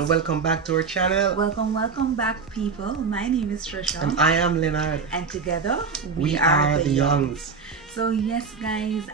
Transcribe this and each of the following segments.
and welcome back to our channel. Welcome back, people. My name is Trisha. And I am Leonard. And together we are the Youngs. So yes, guys,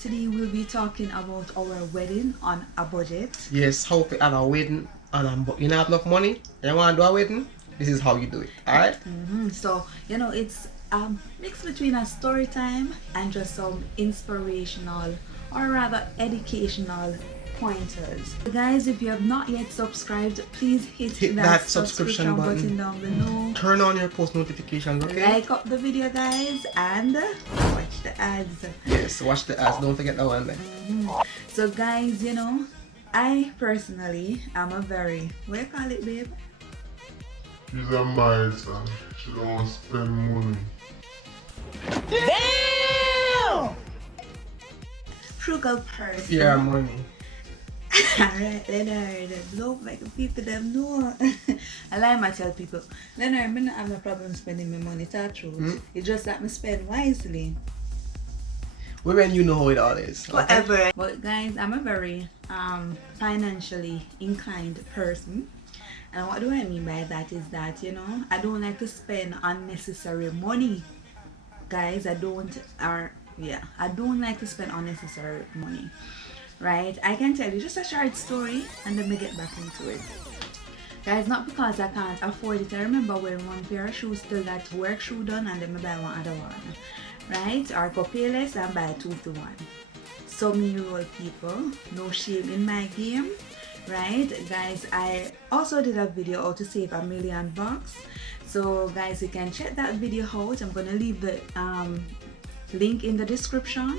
today we'll be talking about our wedding on a budget. Yes, how to have a wedding on you don't have enough money, you want to do a wedding, this is how you do it, alright? So, it's a mix between a story time and just some inspirational or rather educational pointers. Guys, if you have not yet subscribed, please hit that subscription button down below. Turn on your post notifications, okay? Like up the video, guys, and watch the ads. Yes, watch the ads, don't forget that one there. So guys, I personally am a very, what do you call it, babe? She's a miser. She don't spend money. Damn! Frugal person. Yeah, money. Alright, Leonard, don't make people them know. I like to tell people, Leonard, I don't have no problem spending my money, that's true. It's just that I spend wisely. Women, you know how it all is. Okay? Whatever. But guys, I'm a very financially inclined person. And what do I mean by that is that, I don't like to spend unnecessary money. Guys, I don't like to spend unnecessary money. Right? I can tell you just a short story and then we get back into it. Guys, not because I can't afford it. I remember wearing one pair of shoes till that work shoe done and then I buy one other one. Right? Or go pay less and buy 2 to 1. So me roll people, no shame in my game. Right? Guys, I also did a video how to save $1 million. So guys, you can check that video out. I'm gonna leave the link in the description.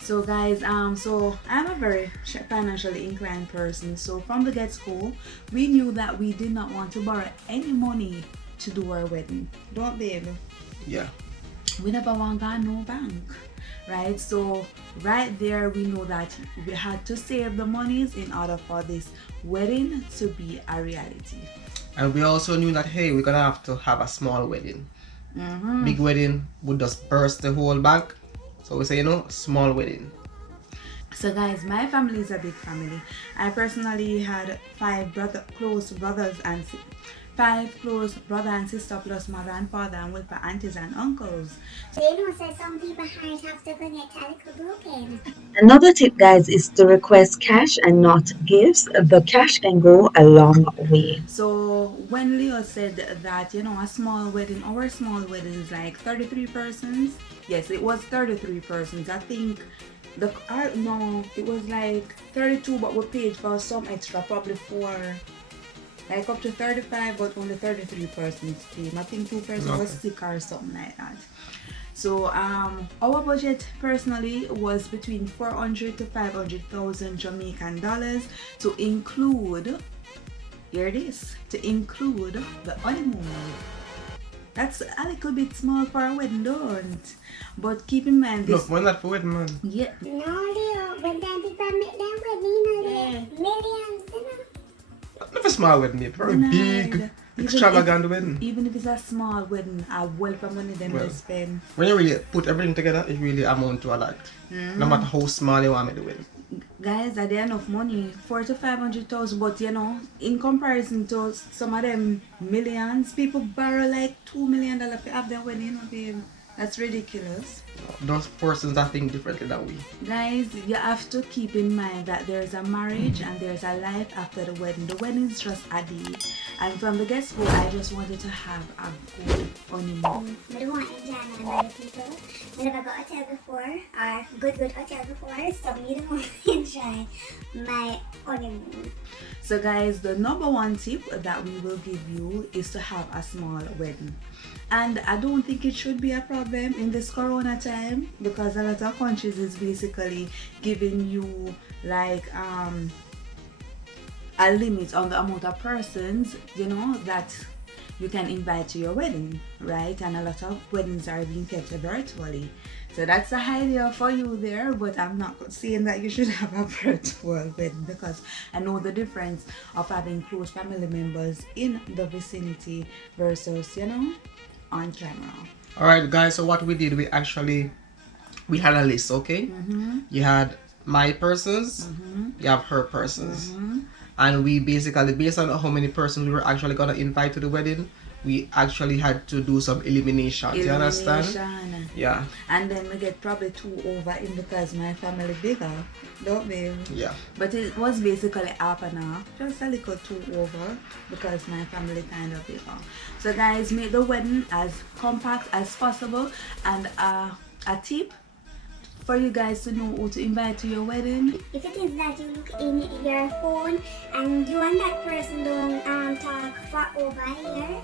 So guys, so I'm a very financially inclined person. So from the get-go, we knew that we did not want to borrow any money to do our wedding. Don't, babe? Yeah. We never want to go no bank, right? So right there, we know that we had to save the monies in order for this wedding to be a reality. And we also knew that, hey, we're gonna have to have a small wedding. Big wedding would just burst the whole bank. So we say, small wedding. So guys, my family is a big family. I personally had 5 close brothers and 5 close brother and sister plus mother and father and with aunties and uncles. So some people heart have to go get a little broken. Another tip, guys, is to request cash and not gifts. The cash can go a long way. So when Leo said that, a small wedding, our small wedding is like 33 persons. Yes, it was 33 persons. I think it was like 32, but we paid for some extra, probably for like up to 35, but only 33 persons came. I think 2 persons was sick or something like that. So our budget personally was between 400 to 500,000 Jamaican dollars to include, hear this, to include the honeymoon. That's a little bit small for a wedding, don't? But keep in mind this. Look, we're not for wedding, man. Yeah. No, Leo, when them people make their wedding, millions, Not a small wedding, maybe. Very big, extravagant wedding. Even if it's a small wedding, a wealth of money them will spend. When you really put everything together, it really amounts to a lot. No matter how small you want to make the wedding. Guys, are there enough money? 400,000 to 500,000, but in comparison to some of them millions, people borrow like $2 million to have their wedding, babe. That's ridiculous. Those persons that think differently than we. Guys, you have to keep in mind that there's a marriage and there's a life after the wedding. The wedding is just a day. And from the get-go, I just wanted to have a good honeymoon. I don't want to enjoy my people. I never got a hotel before, or good hotel before, so you don't want to enjoy my honeymoon. So guys, the number 1 tip that we will give you is to have a small wedding. And I don't think it should be a problem in this corona time, because a lot of countries is basically giving you like a limit on the amount of persons that you can invite to your wedding, right? And a lot of weddings are being kept virtually. So that's the idea for you there, but I'm not saying that you should have a virtual wedding, because I know the difference of having close family members in the vicinity versus, on camera. Alright guys, so what we did, we had a list, okay? You had my persons, you have her persons. and we basically, based on how many persons we were actually gonna invite to the wedding, we actually had to do some eliminations. You understand? Yeah. And then we get probably 2 over in because my family bigger, don't we? Yeah. But it was basically half and half, just a little 2 over because my family kind of bigger. So guys, make the wedding as compact as possible, and a tip for you guys to know who to invite to your wedding. If it is that you look in your phone and you and that person don't talk for over a year,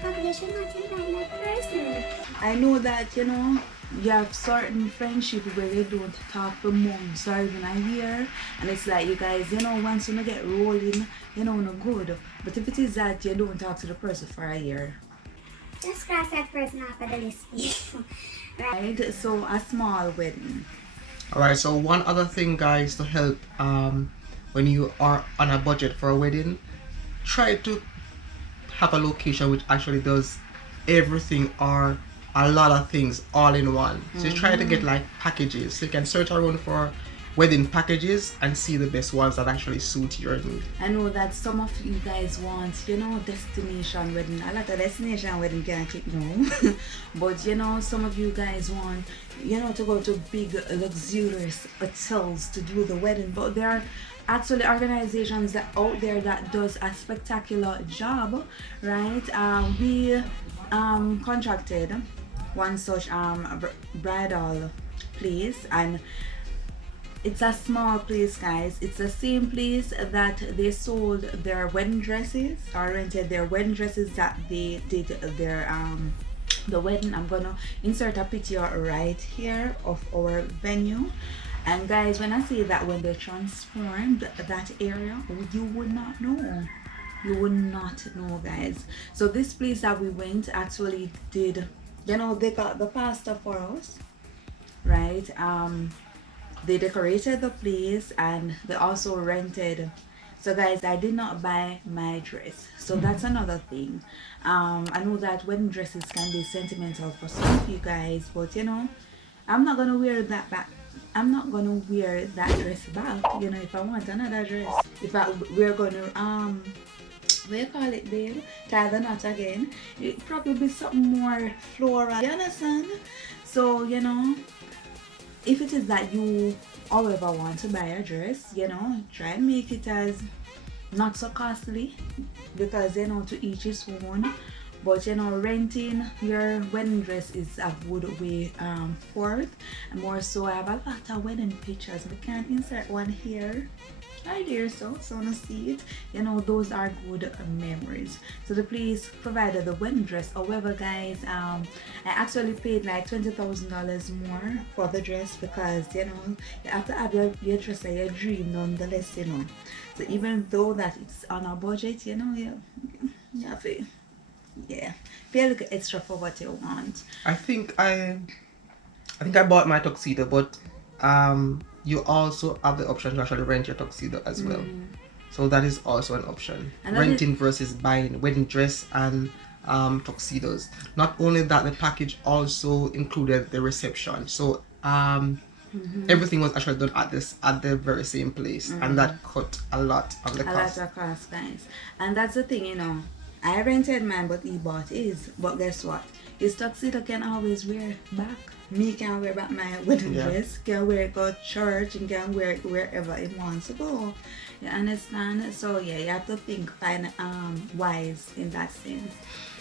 probably you should not invite that person. I know that, you know, you have certain friendship where you don't talk for months or even a year, and it's like you guys, you know, once you get rolling, you know, no good. But if it is that you don't talk to the person for a year, just cross that person off of the list. right? So a small wedding. Alright, so one other thing, guys, to help when you are on a budget for a wedding, try to have a location which actually does everything or a lot of things all in one. So you try to get like packages, so you can search around for wedding packages and see the best ones that actually suit your need. I know that some of you guys want, you know, destination wedding. A lot of destination wedding can't keep no. But you know, some of you guys want, you know, to go to big luxurious hotels to do the wedding. But there are actually organizations that out there that does a spectacular job, right? We contracted one such bridal place, and it's a small place, guys. It's the same place that they sold their wedding dresses or rented their wedding dresses that they did their the wedding. I'm gonna insert a picture right here of our venue. And guys, when I say that when they transformed that area, you would not know. You would not know, guys. So this place that we went actually did, you know, they got the pastor for us, right? They decorated the place and they also rented. So guys, I did not buy my dress, so that's another thing. I know that wedding dresses can be sentimental for some of you guys, but you know, I'm not gonna wear that back. I'm not gonna wear that dress back. You know, if I want another dress, we're gonna what do you call it, babe? Tie the knot again. It probably be something more floral. You understand? So you know, if it is that you however want to buy a dress, you know, try and make it as not so costly, because you know, to each his own. But you know, renting your wedding dress is a good way forth. And more so, I have a lot of wedding pictures. We can't insert one here. Right there, so wanna see it. You know, those are good memories. So the place provided the wedding dress. However, guys, I actually paid like $20,000 more for the dress, because you know, you have to have your dress like your dream nonetheless, you know. So even though that it's on a budget, you know, you have to, yeah, pay a little extra for what you want. I think I bought my tuxedo, but you also have the option to actually rent your tuxedo as well. So that is also an option. And renting versus buying wedding dress and tuxedos. Not only that, the package also included the reception. So everything was actually done at the very same place, and that cut a lot of the cost. A lot of cost, guys. And that's the thing, you know. I rented mine, but he bought his. But guess what? His tuxedo can always wear back. Me can wear back my wedding dress, can wear it go to church, and can wear it wherever it wants to go. You understand? So yeah, you have to think wise in that sense.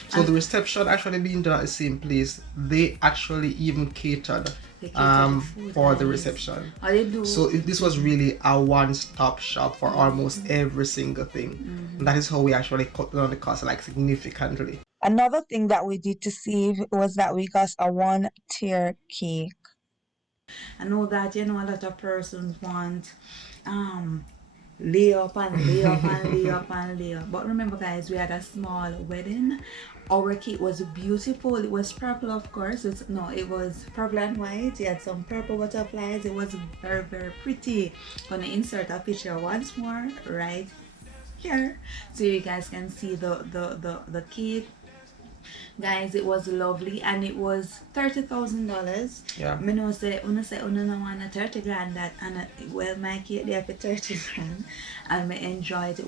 So the reception actually being done at the same place, they actually even catered for the reception. Oh, they do. So this was really a one-stop shop for almost every single thing. And that is how we actually cut down the cost like significantly. Another thing that we did to save was that we got a 1-tier cake. I know that, you know, a lot of persons want lay up and lay up and lay up and lay up. But remember, guys, we had a small wedding. Our cake was beautiful. It was purple, of course. It was purple and white. It had some purple butterflies. It was very, very pretty. Gonna insert a picture once more right here so you guys can see the cake. Guys, it was lovely and it was $30,000. Yeah. Me know say una no want a 30 grand that and well my cake there for 30 grand and me enjoyed it.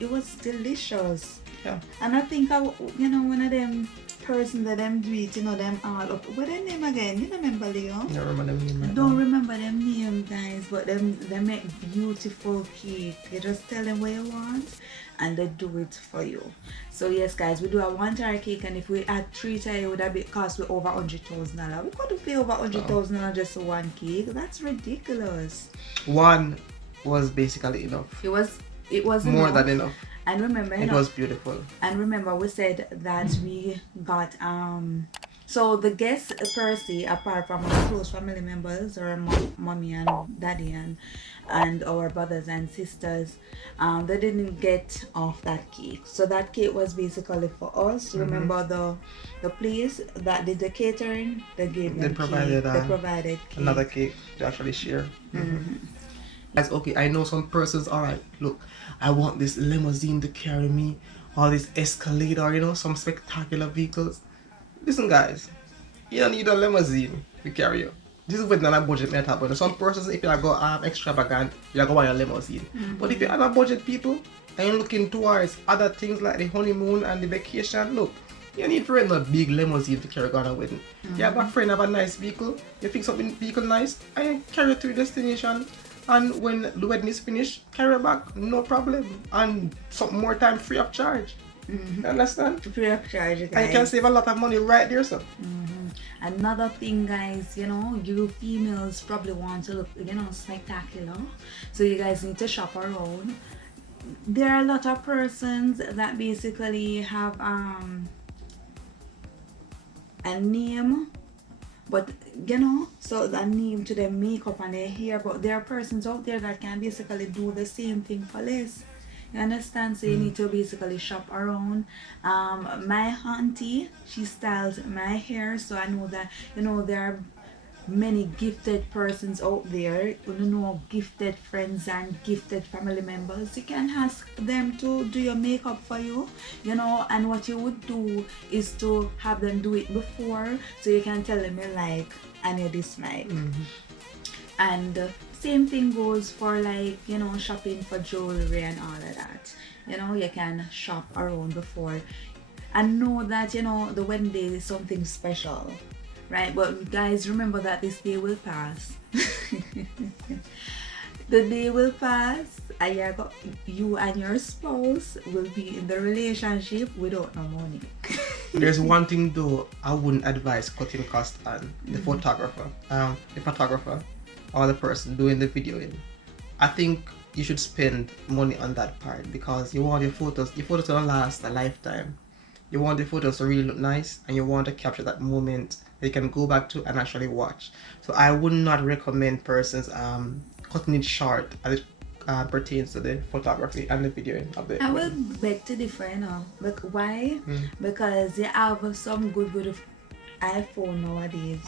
It was delicious. Yeah. And I think one of them person that them do it, them all up. What their name again? You remember Leo? I remember them name right Don't now. remember them name, guys, but they make beautiful cake. You just tell them what you want and they do it for you. So yes guys, we do a 1 tire cake and if we add 3 tire it would have cost we over $100,000. We could pay over $100,000 just for 1 cake. That's ridiculous. 1 was basically enough. It was More enough. than enough. And remember, It was beautiful. And remember, we said that we got so the guests per se, apart from our close family members or mommy and daddy and our brothers and sisters, they didn't get off that cake. So that cake was basically for us. Remember the place that did the catering, they gave them provided cake. They provided cake. another cake to actually share. Guys, okay, I know some persons, alright, look, I want this limousine to carry me, or this escalator, some spectacular vehicles. Listen guys, you don't need a limousine to carry you. This is within a budget may happen. Some persons, if you go extravagant, you go want a limousine. But if you're on a budget people, and you're looking towards other things like the honeymoon and the vacation, look, you need to rent a big limousine to carry on a wedding. You have a friend have a nice vehicle, you fix up the vehicle nice, and you carry it to your destination. And when the wedding is finished, carry it back, no problem. And some more time free of charge. You understand? Free of charge, guys. And you can save a lot of money right there, sir. Another thing, guys, you females probably want to look, spectacular. So you guys need to shop around. There are a lot of persons that basically have a name. But so that name to their makeup and their hair, but there are persons out there that can basically do the same thing for less. You understand? So you need to basically shop around. My auntie, she styles my hair, so I know that there are many gifted persons out there, gifted friends and gifted family members. You can ask them to do your makeup for you, and what you would do is to have them do it before, so you can tell them you like and you dislike. And same thing goes for shopping for jewelry and all of that. You can shop around before and know that the wedding day is something special. Right, but guys, remember that this day will pass. The day will pass and you and your spouse will be in the relationship without no money. There's one thing though, I wouldn't advise cutting cost on the photographer, or the person doing the videoing. I think you should spend money on that part because you want your photos to last a lifetime. You want the photos to really look nice and you want to capture that moment they can go back to and actually watch. So I would not recommend persons cutting it short as it pertains to the photography and the videoing of the I will beg to differ, But why? Because you have some good iPhone nowadays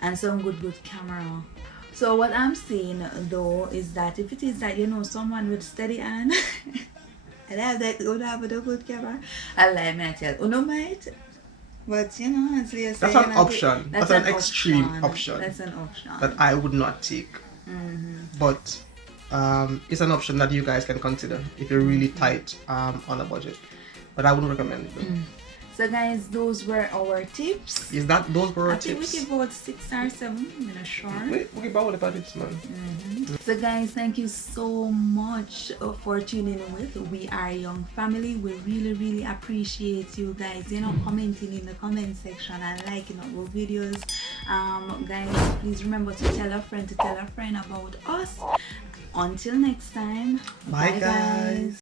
and some good camera. So what I'm saying though is that if it is that someone with steady hand and I have that good camera, I tell might. But as you say, that's an option. That's an extreme option. That's an option that I would not take. But it's an option that you guys can consider if you're really tight on a budget. But I wouldn't recommend it. So guys, those were our tips. Those were our tips? I think we give about 6 or 7. I'm not sure. We give out about tips, man. So guys, thank you so much for tuning in with We Are Young Family. We really appreciate you guys, commenting in the comment section and liking our videos. Guys, please remember to tell a friend about us. Until next time, bye guys.